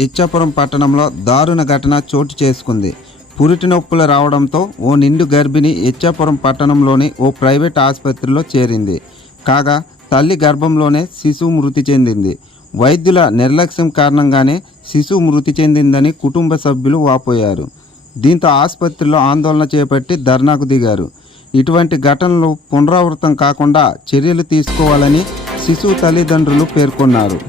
ఇచ్చాపురం పట్టణంలో దారుణ ఘటన చోటు చేసుకుంది. పురిటి నొప్పులు రావడంతో ఓ నిండు గర్భిణి ఇచ్చాపురం పట్టణంలోని ఓ ప్రైవేట్ ఆసుపత్రిలో చేరింది. కాగా తల్లి గర్భంలోనే శిశువు మృతి చెందింది. వైద్యుల నిర్లక్ష్యం కారణంగానే శిశువు మృతి చెందిందని కుటుంబ సభ్యులు వాపోయారు. దీంతో ఆసుపత్రిలో ఆందోళన చేపట్టి ధర్నాకు దిగారు. ఇటువంటి ఘటనలు పునరావృతం కాకుండా చర్యలు తీసుకోవాలని శిశువు తల్లిదండ్రులు పేర్కొన్నారు.